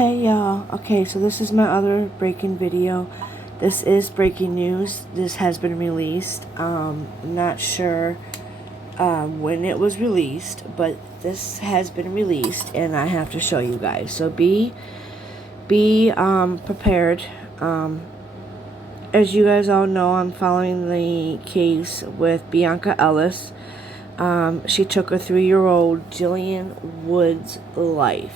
Hey y'all, okay, so this is my other breaking video. This is breaking news. This has been released. Not sure when it was released, but this has been released and I have to show you guys. So be prepared. As you guys all know, I'm following the case with Bianca Ellis. She took a 3-year-old Jillian Wood's life.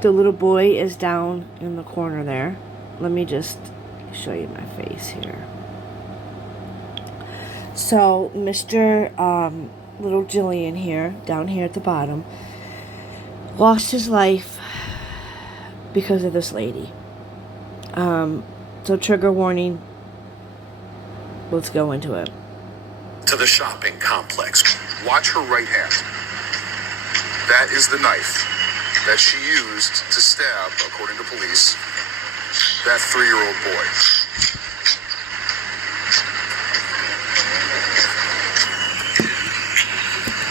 The little boy is down in the corner there. Let me just show you my face here. So, Mr. Little Jillian here, down here at the bottom, lost his life because of this lady. So trigger warning. Let's go into it. To the shopping complex. Watch her right hand. That is the knife that she used to stab, according to police, that 3-year-old boy.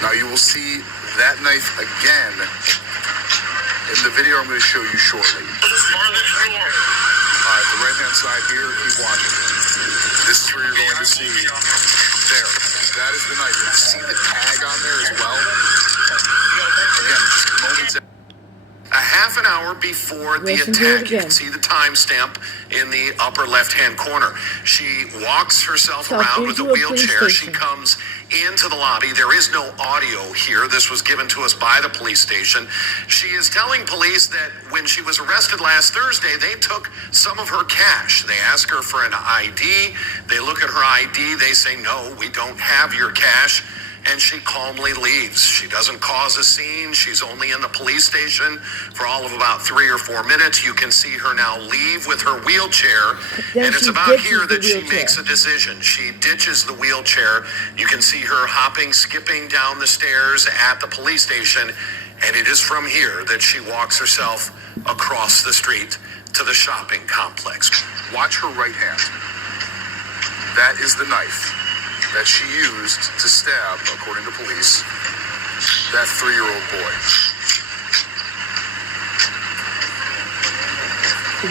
Now you will see that knife again in the video I'm going to show you shortly. Alright, the right-hand side here, keep watching. This is where you're going to see. There, that is the knife. You see the tag on there as well? Again, just moments. A half an hour before the attack, you can see the timestamp in the upper left-hand corner. She walks herself around with a wheelchair. She comes into the lobby. There is no audio here. This was given to us by the police station. She is telling police that when she was arrested last Thursday, they took some of her cash. They ask her for an ID. They look at her ID. They say, no, we don't have your cash. And she calmly leaves. She doesn't cause a scene. She's only in the police station for all of about 3 or 4 minutes. You can see her now leave with her wheelchair. And it's about here that she makes a decision. She ditches the wheelchair. You can see her hopping, skipping down the stairs at the police station. And it is from here that she walks herself across the street to the shopping complex. Watch her right hand. That is the knife that she used to stab, according to police, that 3-year-old boy.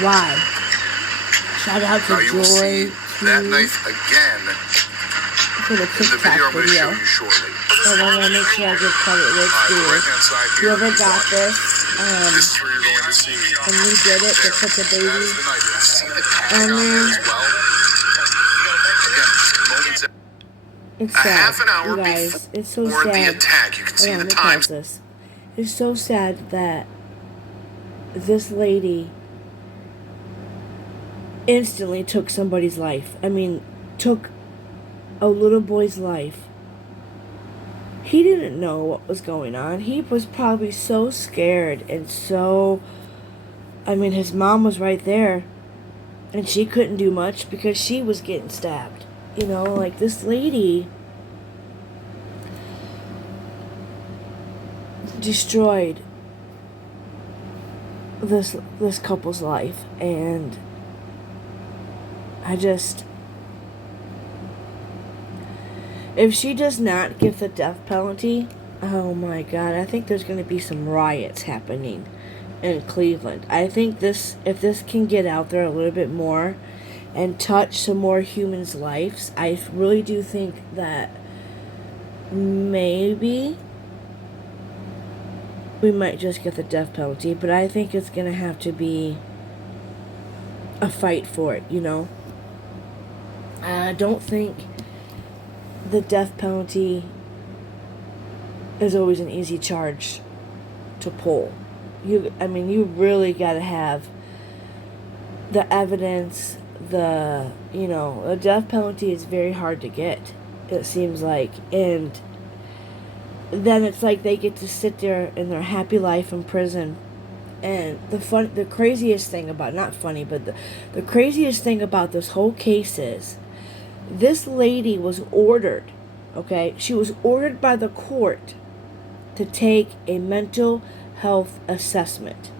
Why? Shout out to now you will see that knife again for the in the video I'm going to show you shortly. So I want to make sure I give credit where it's due. Whoever got this, this is where you're going to see. And we did it to put the baby. That is the knife. You see the tag on there as well? Again, just moments. It's sad, half an hour you guys. It's so before sad. the attack, you can see the time. It's so sad that this lady instantly took somebody's life. I mean, took a little boy's life. He didn't know what was going on. He was probably so scared and so... I mean, his mom was right there, and she couldn't do much because she was getting stabbed. You know, like this lady destroyed this couple's life, and I just, if she does not give the death penalty, oh my God, I think there's going to be some riots happening in Cleveland. I think if this can get out there a little bit more and touch some more humans' lives, I really do think that maybe we might just get the death penalty, but I think it's going to have to be a fight for it, you know? I don't think the death penalty is always an easy charge to pull. You really got to have the evidence. The death penalty is very hard to get, it seems like, and then it's like they get to sit there in their happy life in prison. And the craziest thing about, not funny, but the craziest thing about this whole case is this lady was ordered, okay, she was ordered by the court to take a mental health assessment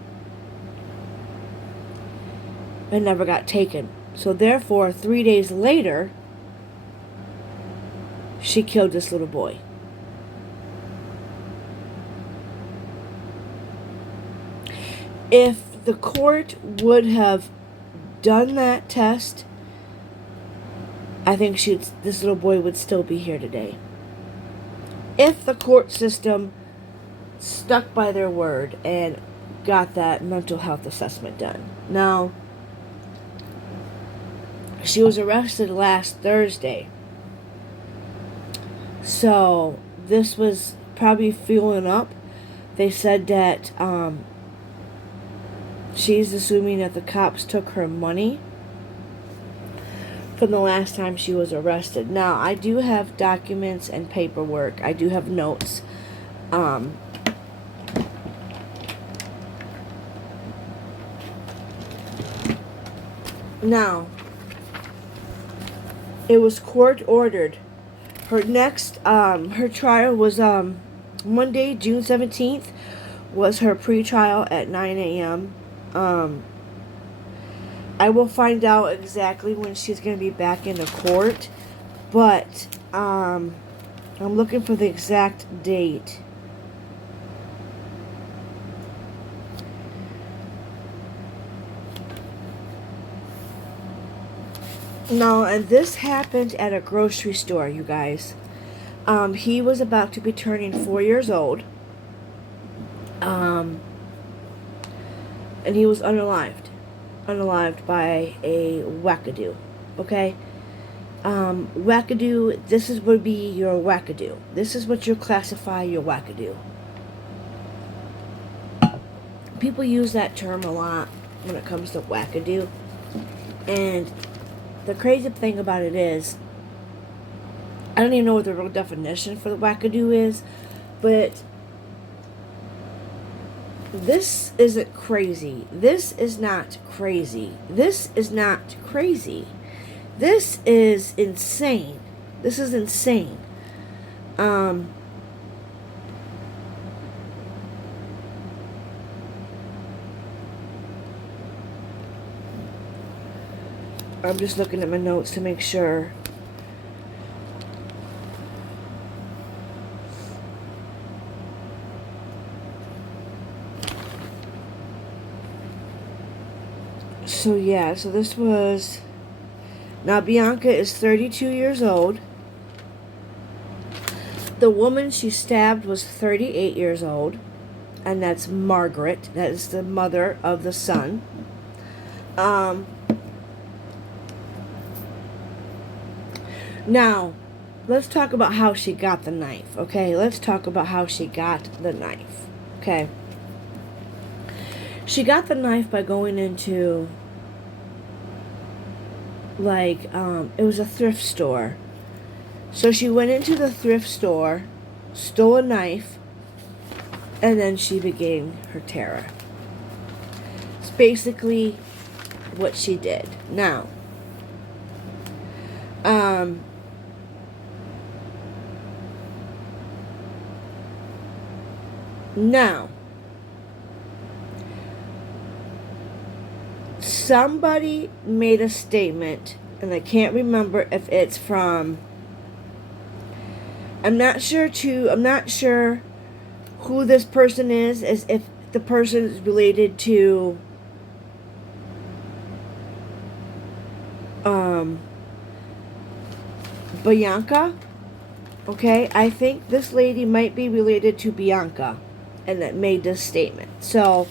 and never got taken. So therefore, 3 days later, she killed this little boy. If the court would have done that test, I think this little boy would still be here today. If the court system stuck by their word and got that mental health assessment done. Now, she was arrested last Thursday. So, this was probably fueling up. They said that she's assuming that the cops took her money from the last time she was arrested. Now, I do have documents and paperwork. I do have notes. Now, it was court ordered. Her next, her trial was Monday, June 17th, was her pre-trial at 9 a.m. I will find out exactly when she's going to be back into court, but I'm looking for the exact date. No, and this happened at a grocery store, you guys. He was about to be turning 4 years old. And he was unalived. Unalived by a wackadoo. Okay? Wackadoo, would be your wackadoo. This is what you classify your wackadoo. People use that term a lot when it comes to wackadoo. And the crazy thing about it is, I don't even know what the real definition for the wackadoo is, but this isn't crazy. This is not crazy. This is not crazy. This is insane. This is insane. I'm just looking at my notes to make sure. So yeah, so this was... Now Bianca is 32 years old. The woman she stabbed was 38 years old. And that's Margaret. That is the mother of the son. Now, let's talk about how she got the knife, okay? Let's talk about how she got the knife, okay? She got the knife by going into, like, it was a thrift store. So she went into the thrift store, stole a knife, and then she began her terror. It's basically what she did. Now, somebody made a statement, and I can't remember if it's from, I'm not sure who this person is, as if the person is related to Bianca. Okay, I think this lady might be related to Bianca, and that made this statement. So,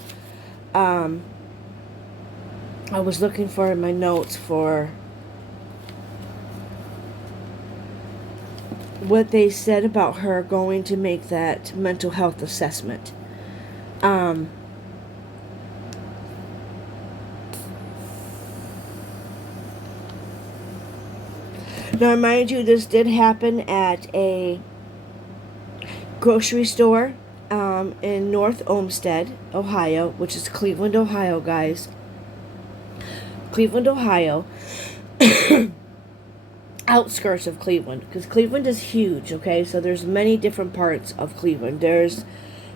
I was looking for in my notes for what they said about her going to make that mental health assessment. Now, mind you, this did happen at a grocery store in North Olmsted, Ohio, which is Cleveland, Ohio, guys. Cleveland, Ohio. Outskirts of Cleveland, because Cleveland is huge, okay? So there's many different parts of Cleveland. There's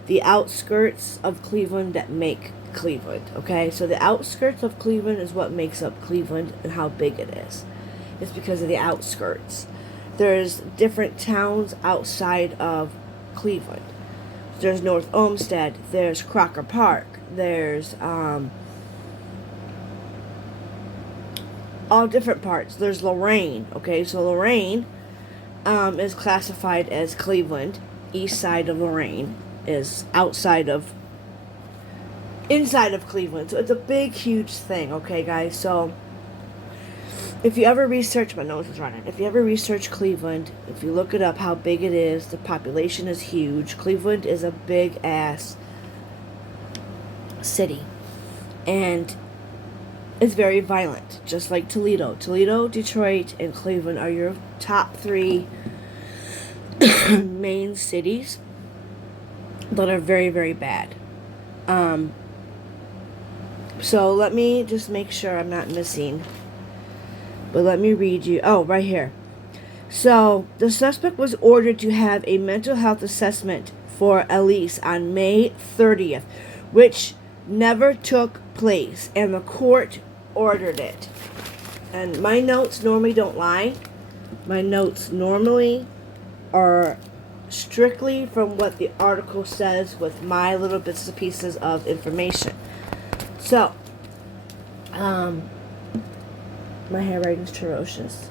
the outskirts of Cleveland that make Cleveland, okay? So the outskirts of Cleveland is what makes up Cleveland and how big it is. It's because of the outskirts. There's different towns outside of Cleveland. There's North Olmsted. There's Crocker Park. There's all different parts. There's Lorraine. Okay, so Lorraine is classified as Cleveland. East side of Lorraine is inside of Cleveland. So it's a big, huge thing. Okay, guys. So if you ever research, my nose is running. If you ever research Cleveland, if you look it up, how big it is, the population is huge. Cleveland is a big ass city, and it's very violent, just like Toledo. Toledo, Detroit, and Cleveland are your top 3 main cities that are very, very bad. So let me just make sure I'm not missing. But let me read you. Oh, right here. So the suspect was ordered to have a mental health assessment for Elise on May 30th, which never took place, and the court ordered it. And my notes normally don't lie. My notes normally are strictly from what the article says with my little bits and pieces of information. So, my handwriting's atrocious.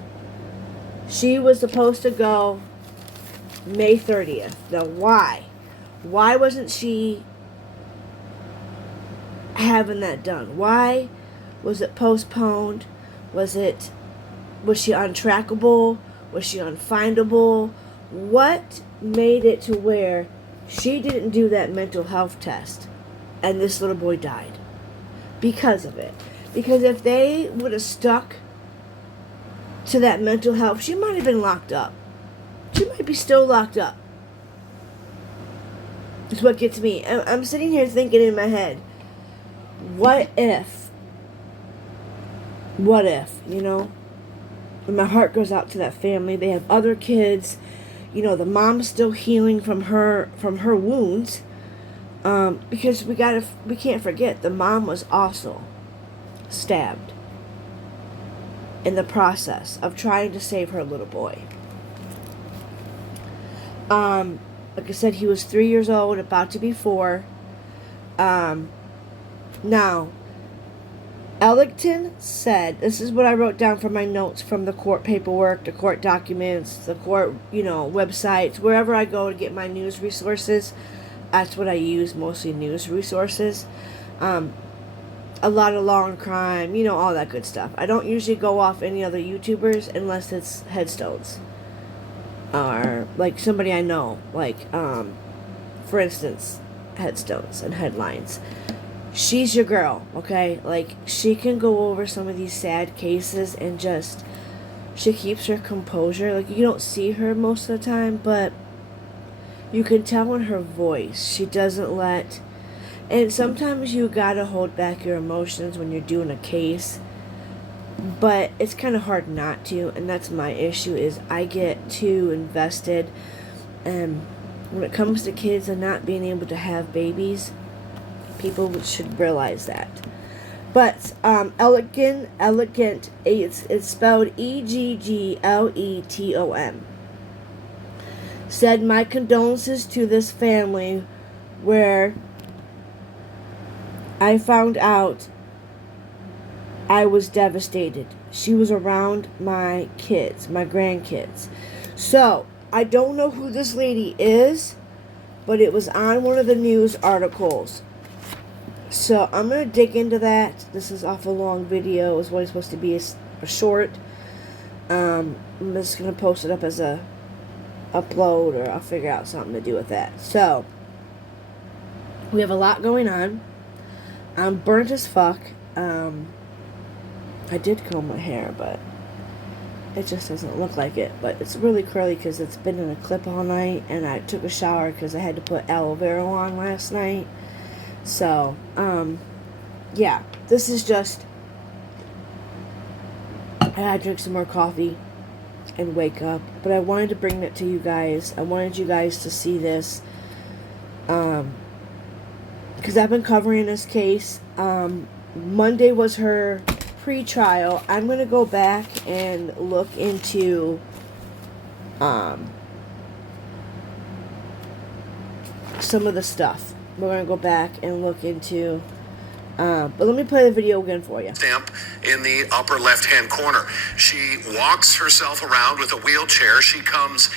She was supposed to go May 30th. Now, why? Why wasn't she having that done? Why was it postponed? Was she untrackable? Was she unfindable? What made it to where she didn't do that mental health test and this little boy died? Because of it. Because if they would have stuck to that mental health, she might have been locked up. She might be still locked up. That's what gets me. I'm sitting here thinking in my head, what if, you know? And my heart goes out to that family. They have other kids. You know, the mom's still healing from her wounds. Because we can't forget, the mom was also stabbed in the process of trying to save her little boy. Like I said, he was 3 years old, about to be 4. Now, Ellington said, this is what I wrote down from my notes from the court paperwork, the court documents, the court, websites, wherever I go to get my news resources. That's what I use, mostly news resources. A lot of law and crime, all that good stuff. I don't usually go off any other YouTubers unless it's headstones. Or, like, somebody I know. Like, for instance, headstones and headlines. She's your girl, okay? Like, she can go over some of these sad cases and just, she keeps her composure. Like, you don't see her most of the time, but you can tell in her voice. She doesn't let, and sometimes you gotta hold back your emotions when you're doing a case, but it's kind of hard not to, and that's my issue, is I get too invested, and when it comes to kids and not being able to have babies, people should realize that. But elegant, it's spelled Eggleton. Said, my condolences to this family, where I found out I was devastated. She was around my kids, my grandkids. So, I don't know who this lady is, but it was on one of the news articles. So, I'm going to dig into that. This is off a long video. It was only supposed to be a short. I'm just going to post it up as a upload, or I'll figure out something to do with that. So, we have a lot going on. I'm burnt as fuck. I did comb my hair, but it just doesn't look like it. But it's really curly because it's been in a clip all night, and I took a shower because I had to put aloe vera on last night. So, yeah, this is just, I had to drink some more coffee and wake up, but I wanted to bring that to you guys. I wanted you guys to see this, because I've been covering this case. Monday was her pre-trial. I'm going to go back and look into some of the stuff. We're going to go back and look into... but let me play the video again for you. Stamp in the upper left-hand corner. She walks herself around with a wheelchair. She comes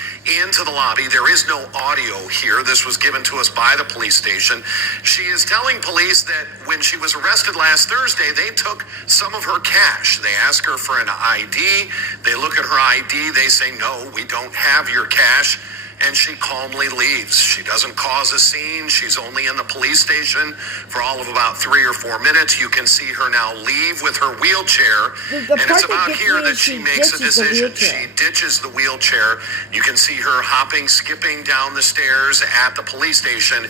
into the lobby. There is no audio here. This was given to us by the police station. She is telling police that when she was arrested last Thursday, they took some of her cash. They ask her for an ID. They look at her ID. They say, no, we don't have your cash. And she calmly leaves. She doesn't cause a scene. She's only in the police station for all of about 3 or 4 minutes. You can see her now leave with her wheelchair. The And it's about here that she makes a decision. She She ditches the wheelchair. You can see her hopping, skipping down the stairs at the police station.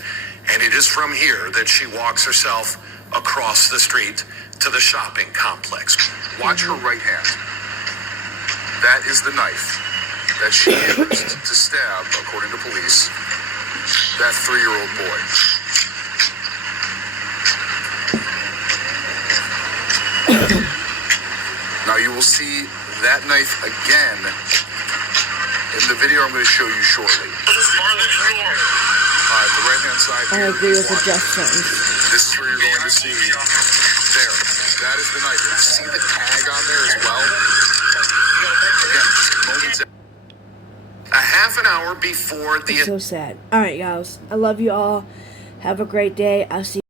And it is from here that she walks herself across the street to the shopping complex. Watch her right hand. That is the knife that she used to stab, according to police, that 3-year-old boy. Now you will see that knife again in the video I'm going to show you shortly. The right-hand side I here. agree with the death sentence. This is where you're going to see there. That is the knife. You see the tag on there as well? Again, just moments. A half an hour before the It's so sad. Alright, guys. I love you all. Have a great day. I'll see you.